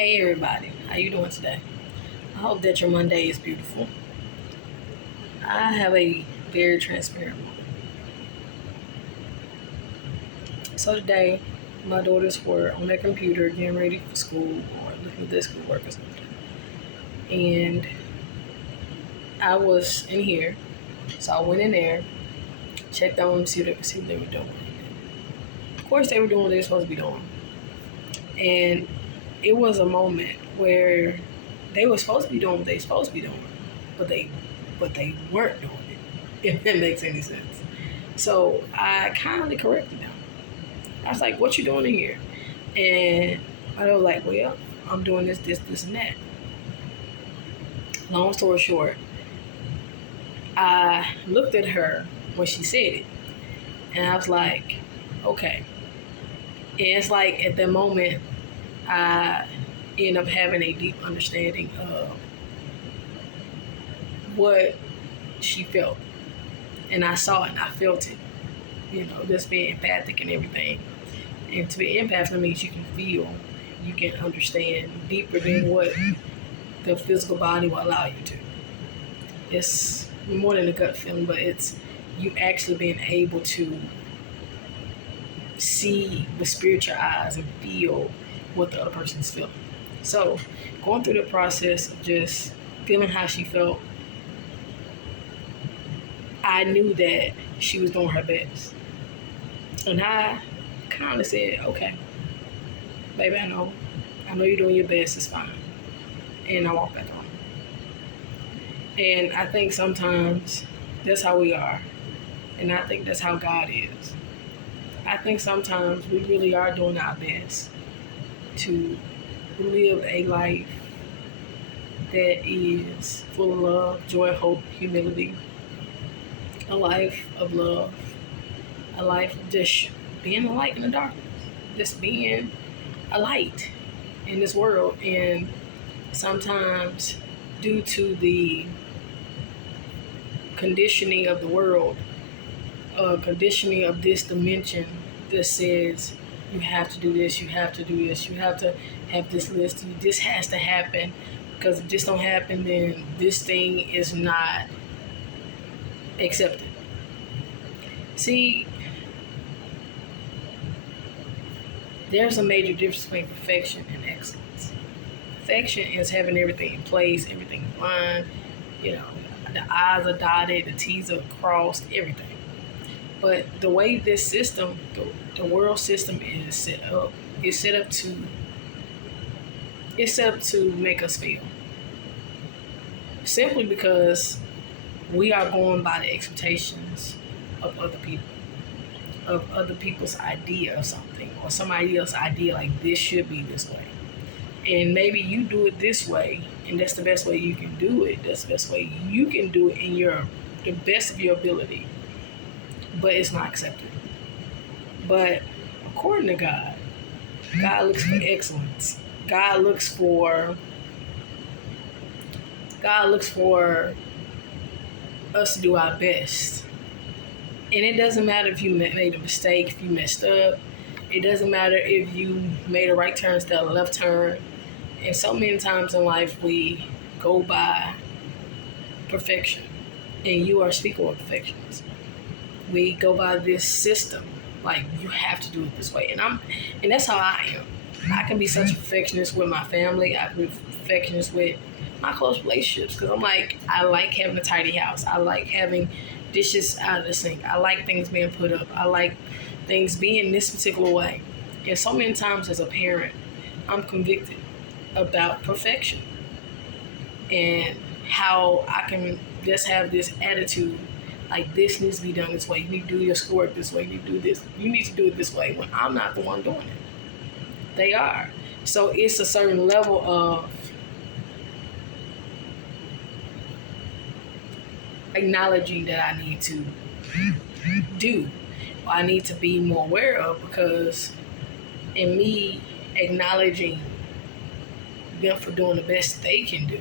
Hey everybody, how you doing today? I hope that your Monday is beautiful. I have a very transparent moment. So today, my daughters were on their computer getting ready for school or looking at their schoolwork or something. And I was in here, so I went in there, checked on them, see what they were doing. Of course, they were doing what they were supposed to be doing. And it was a moment where they were supposed to be doing what they were supposed to be doing, but they weren't doing it. If that makes any sense. So I kindly corrected them. I was like, "What you doing in here?" And I was like, "Well, I'm doing this, and that." Long story short, I looked at her when she said it, and I was like, "Okay." And it's like at that moment, I end up having a deep understanding of what she felt, and I saw it, and I felt it. Just being empathic and everything. And to be empathic means you can feel, you can understand deeper than what the physical body will allow you to. It's more than a gut feeling, but it's you actually being able to see with spiritual eyes and feel what the other person's feeling. So, going through the process of just feeling how she felt, I knew that she was doing her best. And I kind of said, "Okay, baby, I know you're doing your best, it's fine." And I walked back on. And I think sometimes that's how we are. And I think that's how God is. I think sometimes we really are doing our best to live a life that is full of love, joy, hope, humility, a life of love, a life of just being a light in the darkness, just being a light in this world. And sometimes, due to the conditioning of the world, conditioning of this dimension that says you have to do this, you have to do this, you have to have this list, this has to happen, because if this don't happen, then this thing is not accepted. See, there's a major difference between perfection and excellence. Perfection is having everything in place, everything in line, the I's are dotted, the T's are crossed, everything. But the way this system, the world system is set up, it's set up to make us fail. Simply because we are going by the expectations of other people, of other people's idea of something, or somebody else's idea, like this should be this way. And maybe you do it this way, and that's the best way you can do it. That's the best way you can do it in the best of your ability. But it's not accepted. But according to God, God looks for excellence. God looks for us to do our best. And it doesn't matter if you made a mistake, if you messed up. It doesn't matter if you made a right turn instead of a left turn. And so many times in life we go by perfection. And you are speaking of perfectionism. We go by this system, like you have to do it this way. And that's how I am. I can be such a perfectionist with my family. I can be perfectionist with my close relationships, because I'm like, I like having a tidy house. I like having dishes out of the sink. I like things being put up. I like things being this particular way. And so many times as a parent, I'm convicted about perfection and how I can just have this attitude like this needs to be done this way. You need to do your schoolwork this way. You need to do this. You need to do it this way, when I'm not the one doing it. They are. So it's a certain level of acknowledging that I need to do. I need to be more aware of, because in me acknowledging them for doing the best they can do,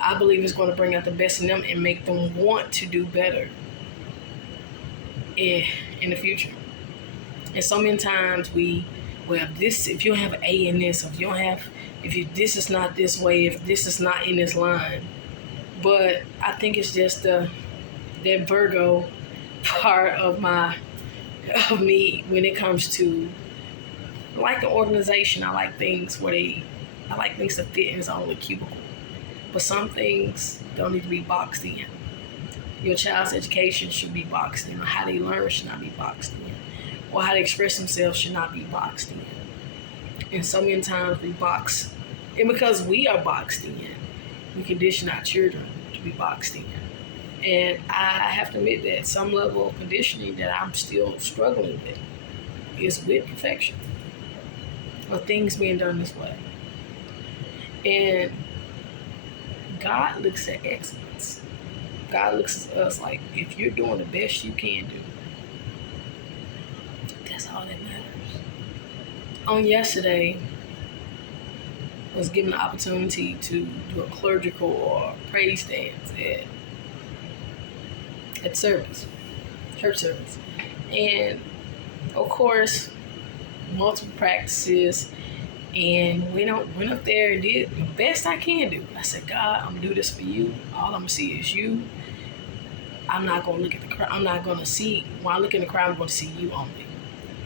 I believe it's going to bring out the best in them and make them want to do better in the future. And so many times we well, if you don't have an A in this, this is not this way, if this is not in this line. But I think it's just that Virgo part of me when it comes to, like, an organization. I like things to fit in its own little cubicle. But some things don't need to be boxed in. Your child's education should be boxed in. Or how they learn should not be boxed in. Or how they express themselves should not be boxed in. And so many times we box, and because we are boxed in, we condition our children to be boxed in. And I have to admit that some level of conditioning that I'm still struggling with is with perfection, or things being done this way. And God looks at excellence. God looks at us like, if you're doing the best you can do, that's all that matters. On yesterday, I was given the opportunity to do a clerical or praise dance at service, church service. And of course, multiple practices, and went up there and did the best I can do. I said, God, I'm gonna do this for you. All I'm gonna see is you. I'm not gonna look at the crowd. I'm not gonna see, when I look in the crowd, I'm gonna see you only.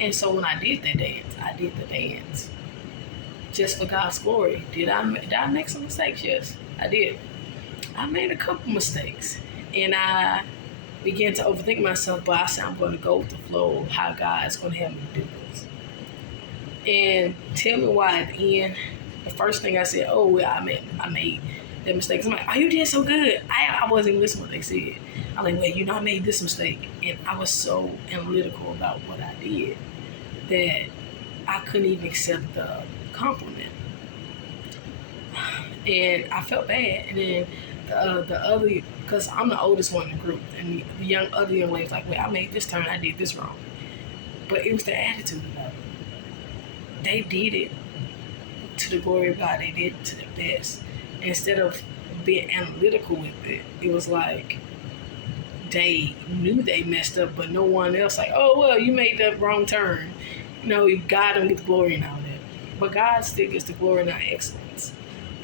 And so when I did the dance just for God's glory. Did I make some mistakes? Yes, I did. I made a couple mistakes, and I began to overthink myself, but I said, I'm going to go with the flow of how God's going to help me do this. And tell me why at the end, the first thing I said, oh, well, I made that mistake. I'm like, oh, you did so good. I wasn't even listening to what they said. I'm like, well, I made this mistake. And I was so analytical about what I did that I couldn't even accept the compliment. And I felt bad. And then the other, because I'm the oldest one in the group, and the other young ladies like, well, I made this turn, I did this wrong. But it was their attitude about it. They did it to the glory of God. They did it to their best. Instead of being analytical with it, it was like they knew they messed up, but no one else like, oh, well, you made that wrong turn. God don't get the glory in all that. But God still gets the glory in our excellence.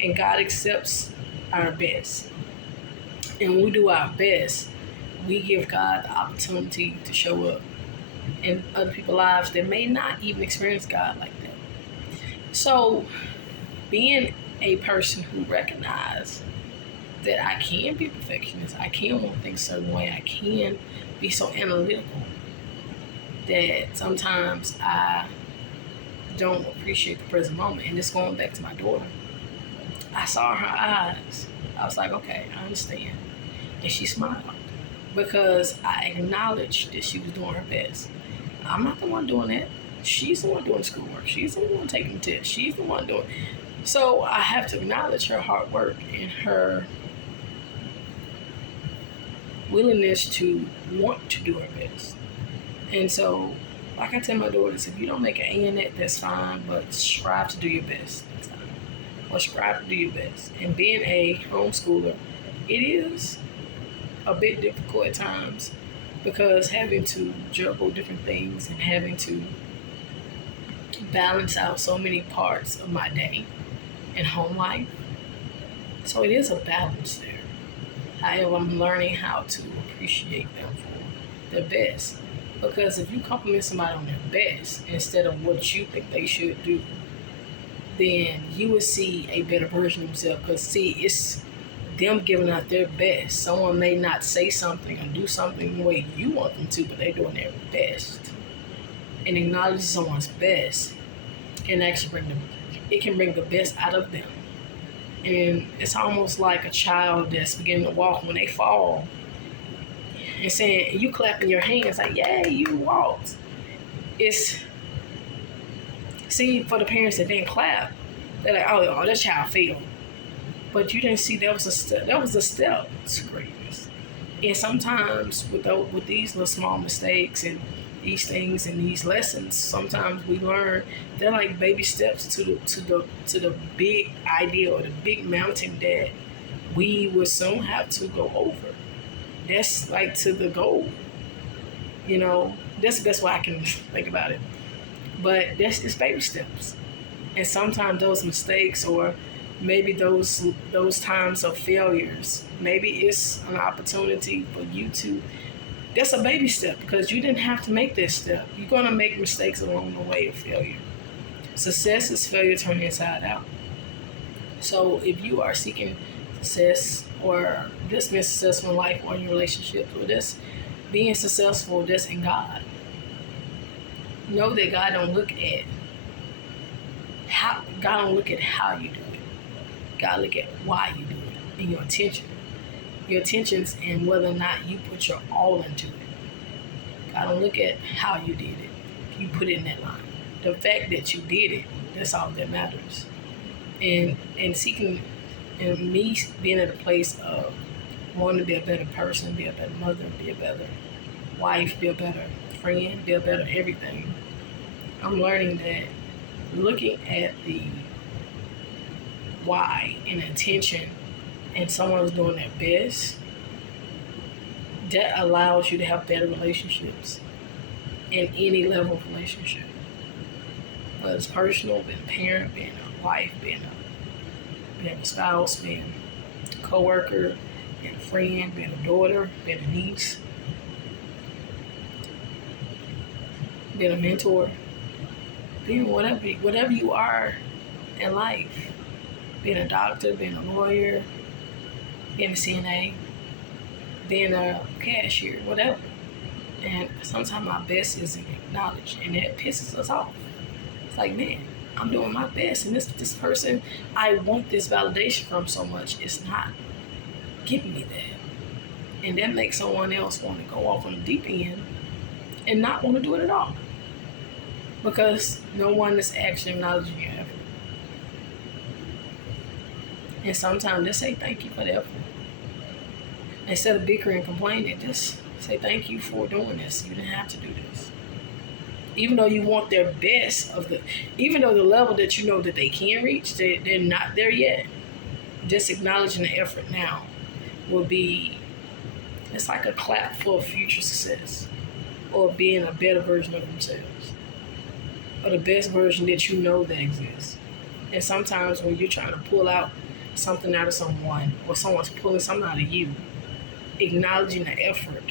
And God accepts our best. And when we do our best, we give God the opportunity to show up in other people's lives that may not even experience God like that. So, being a person who recognizes that I can be perfectionist, I can want things a certain way, I can be so analytical that sometimes I don't appreciate the present moment. And just going back to my daughter, I saw her eyes. I was like, okay, I understand. And she smiled because I acknowledged that she was doing her best. I'm not the one doing that. She's the one doing the schoolwork. She's the one taking the test. She's the one doing it. So I have to acknowledge her hard work and her willingness to want to do her best. And so, like I tell my daughters, if you don't make an A in it, that's fine, but strive to do your best next time. Or strive to do your best. And being a homeschooler, it is a bit difficult at times because having to juggle different things and having to balance out so many parts of my day and home life. So it is a balance there. However, I'm learning how to appreciate them for their best. Because if you compliment somebody on their best instead of what you think they should do, then you will see a better version of themselves. Because see, it's them giving out their best. Someone may not say something or do something the way you want them to, but they're doing their best. And acknowledging someone's best can actually bring the best out of them. And it's almost like a child that's beginning to walk. When they fall and saying, you clapping your hands like, yay, you walked. It's, see, for the parents that didn't clap, they're like, oh, that child failed. But you didn't see that was a step to greatness. And sometimes with these little small mistakes and these things and these lessons, sometimes we learn they're like baby steps to the big idea or the big mountain that we will soon have to go over. That's like to the goal. That's the best way I can think about it. But that's just baby steps. And sometimes those mistakes, or maybe those times of failures, maybe it's an opportunity for you to, that's a baby step, because you didn't have to make this step. You're going to make mistakes along the way of failure. Success is failure turned inside out. So if you are seeking success, or just being successful in life, or in your relationships, or just being successful just in God, know that God don't look at how you do it. God look at why you do it, and your intention. Your intentions, and whether or not you put your all into it. God don't look at how you did it. You put it in that line. The fact that you did it, that's all that matters. And seeking, and me being at a place of wanting to be a better person, be a better mother, be a better wife, be a better friend, be a better everything. I'm learning that looking at the why and intention, and someone's doing their best, that allows you to have better relationships in any level of relationship. Whether it's personal, being a parent, being a wife, being a spouse, being a co-worker, being a friend, being a daughter, being a niece, being a mentor, being whatever you are in life, being a doctor, being a lawyer, being a CNA, being a cashier, whatever. And sometimes my best isn't acknowledged, and that pisses us off. It's like, man, I'm doing my best, and this person I want this validation from so much, it's not giving me that. And that makes someone else want to go off on the deep end and not want to do it at all, because no one is actually acknowledging your effort. And sometimes just say thank you for the effort. Instead of bickering and complaining, just say thank you for doing this. You didn't have to do this. Even though you want their best even though the level that you know that they can reach, they're not there yet. Just acknowledging the effort now will be, it's like a clap for future success, or being a better version of themselves, or the best version that you know that exists. And sometimes when you're trying to pull out something out of someone, or someone's pulling something out of you, acknowledging the effort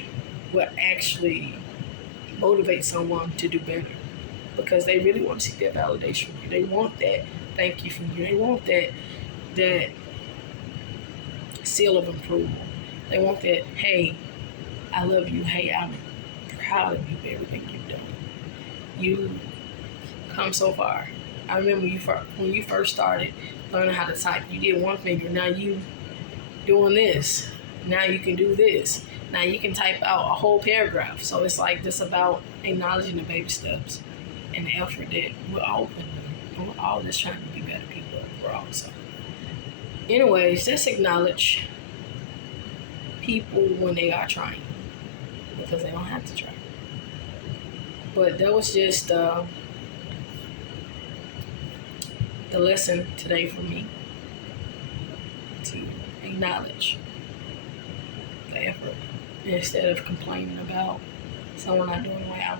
will actually motivate someone to do better, because they really want to see that validation from you. They want that thank you from you. They want that seal of approval. They want that, hey, I love you. Hey, I'm proud of you for everything you've done. You come so far. I remember when you first started learning how to type, you did one finger. Now you doing this. Now you can do this. Now you can type out a whole paragraph. So it's like this about acknowledging the baby steps and the effort that we're all putting in. And we're all just trying to be better people overall. So anyways, just acknowledge people when they are trying, because they don't have to try. But that was just the lesson today for me, to acknowledge the effort instead of complaining about someone not doing the way I